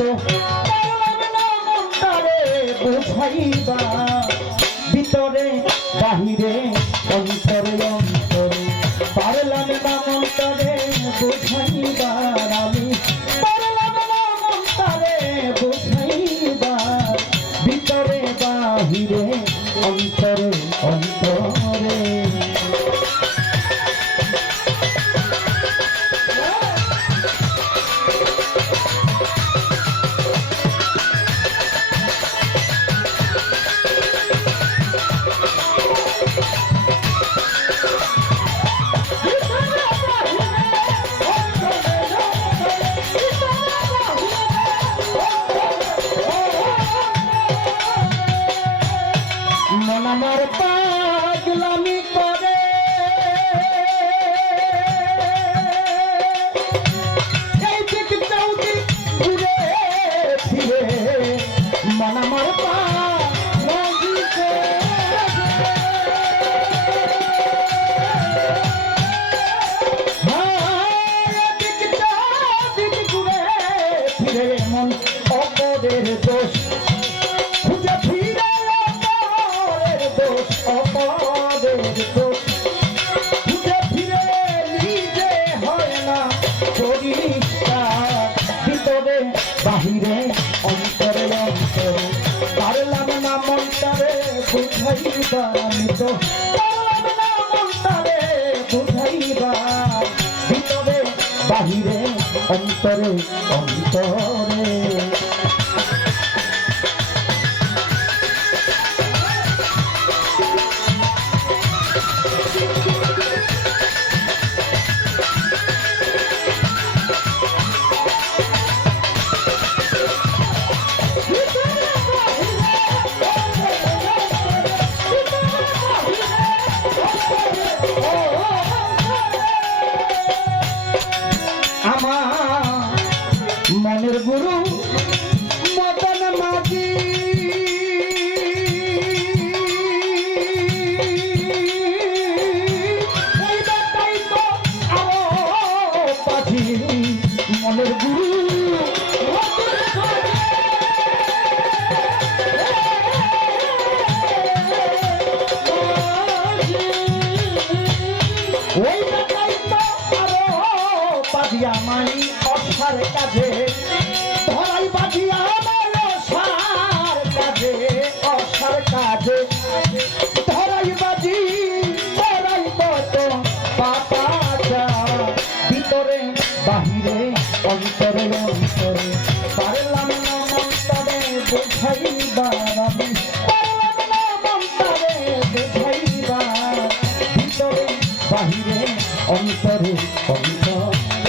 তো পারলাম না মনটারে বুঝাইবা ভিতরে বাহিরে অন্তরে অন্তরে পারলাম না মনটারে বুঝাইবার আমি পারলাম না মনটারে বুঝাইবার ভিতরে বাহিরে অন্তরে অন্তরে মন আমার পাগলামি করে এই দিক চৌদিক ঘুরে ফিরে মন আমার পাগলামি করে এদিক চৌদিক ঘুরে ফিরে মন অপরের দোষ খুঁজে ফিরে অপরের দোষ খুঁজে ফিরে নিজে হয় না পরিষ্কার ভিতরে বাহিরে অন্তরে অন্তরে পারলাম না মনটারে বুঝাইবা আমি তো পারলাম না মনটারে বুঝাইবা ভিতরে বাহিরে অন্তরে অন্তরে মনের গুরু মদন মাঝি মনের গুরু ওই আমায় অসার কাজে ধরাই বাজি আমায় অসার কাজে অসার কাজে ধরাই বাজি ধরাই কত পাপা ভিতরে বাহিরে অন্তরে অন্তরে পারলাম না মন্তরে বুঝাইবার আমি পারলাম না মন্তরে বুঝাইবার ভিতরে বাহিরে অন্তরে অন্তরে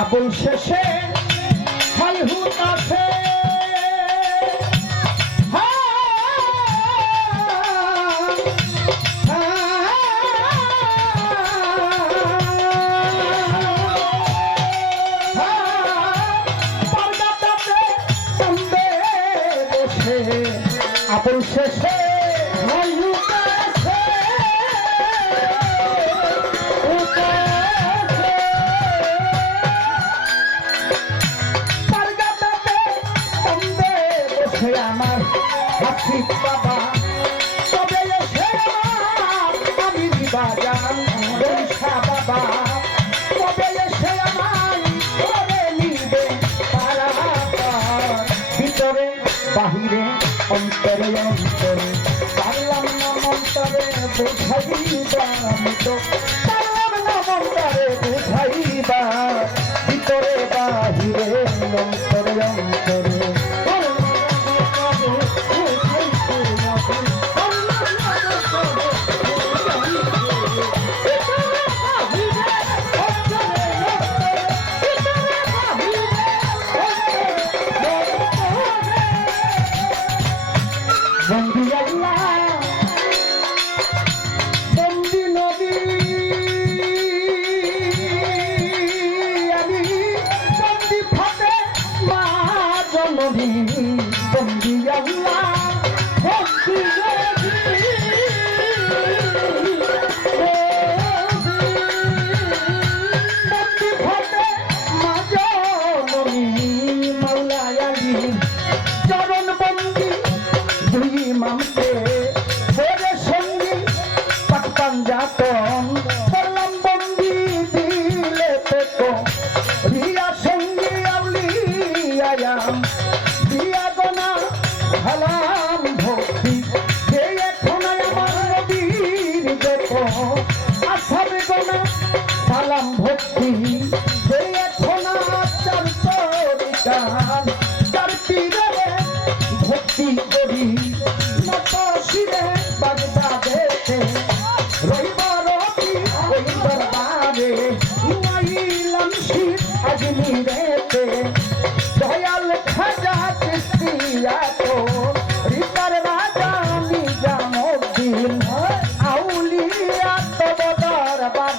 আবুল শেষে হাই হুট আছে আবুল শেষে হাই হুট আছে আমার হাসি বাবা তবে এসে আমার আমি বাজান বৈশা বাবা তবে এসে আমার করে নিবে ভিতরে বাহিরে অন্তরে অন্তরে পারলাম না মন্তরে বুঝাইবা আমি তো পারলাম না মন্তরে বুঝাইবা ভিতরে বাহিরে অন্তরে অন্তরে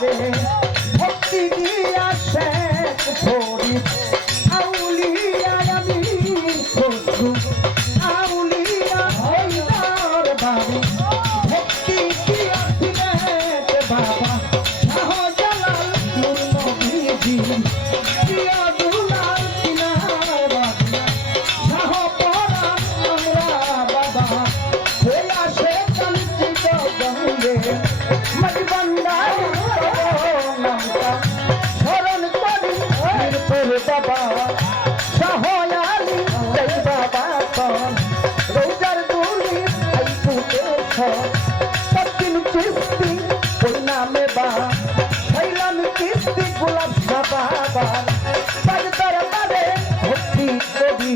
দরবারে ভক্তি দিয়া শেখ ফরিদ আউলিয়া আমি খসরু আউলিয়া ওই দরবারে ভক্তি দিয়া সিলেট বাবা শাহজালাল নূর নবীজি প্রিয় দুলাল কিনার বাবা শাহপরাণ আমরা বাবা হয়ে আসে কাঞ্চিত গঙ্গে মজবন্দার নামটা স্মরণ করি মিরপুর বাবা শাহয়ালি জয় বাবা কন রোজার দুলি আই ফুটে সদিন চিস্তি ওই নামে বা শৈলাম কিস্তি গোলাপ বাবা তার দরবারে ভক্তি করি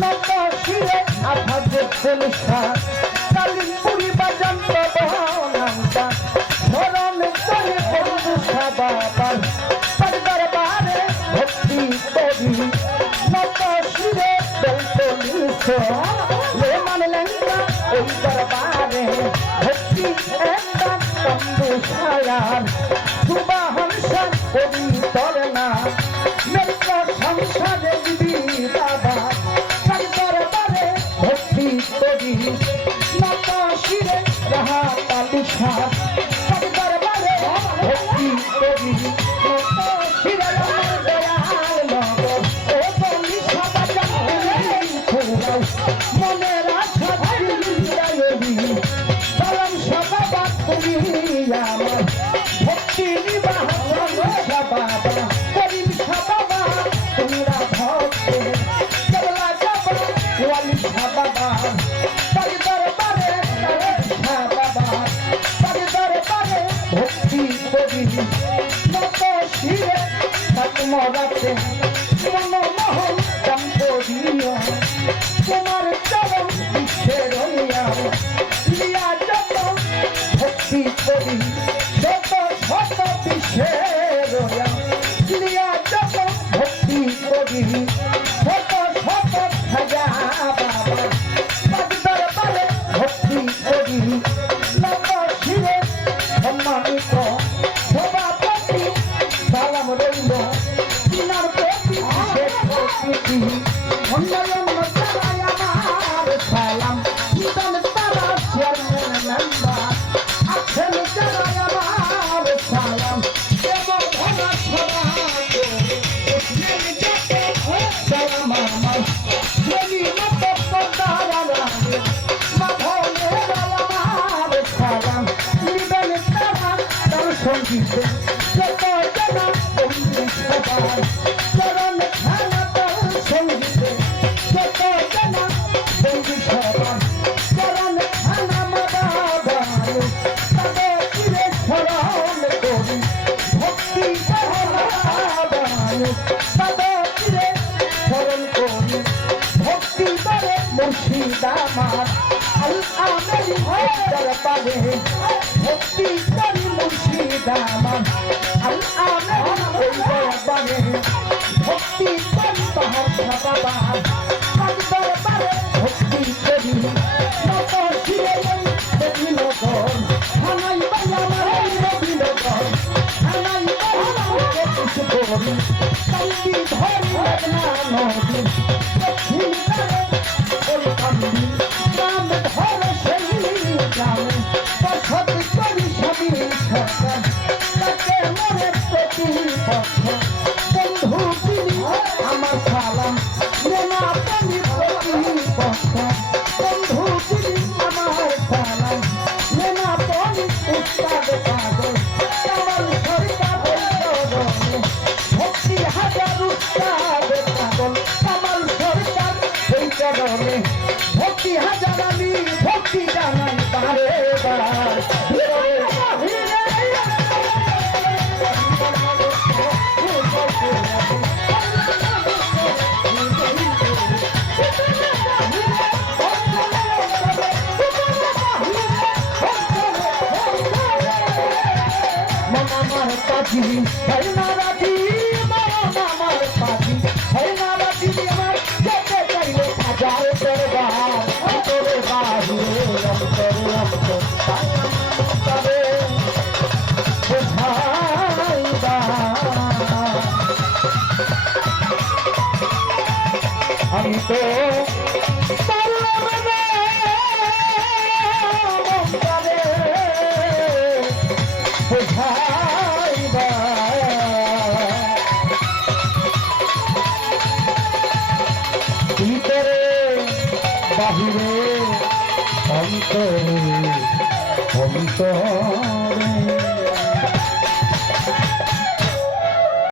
নত শিরে আভাজ জলসা কালিমপুরি বাজান নামটা স্মরণ করে বন্ধু বাবার তার দরবারে ভক্তি করি নত শিরে লে মানলেন না ওই দরবারে ভক্তি একটা তম্বু ছায়ার সুবাহংসা কবি তরে না মেরক সংসারে দিবি বাবা তার দরবারে ভক্তি করি নত শিরে রাহা তালিশা তার দরবারে ভক্তি করি নত শিরে আমার দয়াল নগর ও বলি সবাই ফুরাও মনের আশা দিলায়বি সালাম সবাবা তুমি আমার ভক্তি নিবাহ বাবা করিম সবাবা তোমরা ভক্তে কেবলা যাবা ওয়ালি সবাবা তার দরবারে বাবা তার দরবারে ভক্তি করি নত শিরে মরাতে মনমোহন দম্পতিও তোমার চরণ বিশ্বের লিয়া যত ভক্তি করি শত শত বিশ্বের লিয়া যত ভক্তি করি শত শত খাজা বাবা তার দরবারে ভক্তি করি নত শিরে সম্মানিত সভাপতি সালাম রইল তিনার প্রতি শেষ প্রকৃতি উন্নয়ন তারাই আমার সালাম নিদান তারা চেয়ারম্যান মেম্বার আছেন তারাই আমার সালাম এবং ঘনা ছড়া সালাম আমার বলি মত তারা লাগে মাধবের আমার সালাম নিবেন তারা তার সঙ্গীতে যত জানা বন্ধু সবার চরণ খানা তার সঙ্গীতে যত জানা বন্ধু সবার চরণ খানা মাদাবায় তাদের চিরে স্মরণ করি ভক্তি বহরাবায় তাদের চিরে স্মরণ করি ভক্তি করে মুর্শিদ আমার আল আমের দরবারে ভক্তি করি মুর্শিদ আমার আল আমের দরবারে ভক্তি করি বাহার বাবা তার দরবারে ভক্তি করি নত শিরে রবীনগর হানাই বাংলার রবীনগর হানাই বাংলার কিছু করি কান্দি ধরি না নদী দক্ষিণ কালে ওই কান্দি নাম ধরে সেই গ্রামে বসত করি সবই সরকার তাকে মনে প্রতিপক্ষ বন্ধু তিনি আমার সালাম নেনা তুমি প্রতিপক্ষ বন্ধু তিনি আমার সালাম নেনা তুমি উস্তাদ পাগল কেমন সরকার ভক্তি হাজার উস্তাদ পাগল কামাল সরকার এই চরণে ভক্তি হাজার আমি ভক্তি জানাই বারে বার আমার পাখি হয় না রাজি আমার পাখি হয় না রাজি আমার যেতে চাইলে হাজার দরবার তোরে বাহিরে তবে তো পারলাম না মনটারে বোঝাইবা ভিতরে বাহিরে অন্তরে অন্তর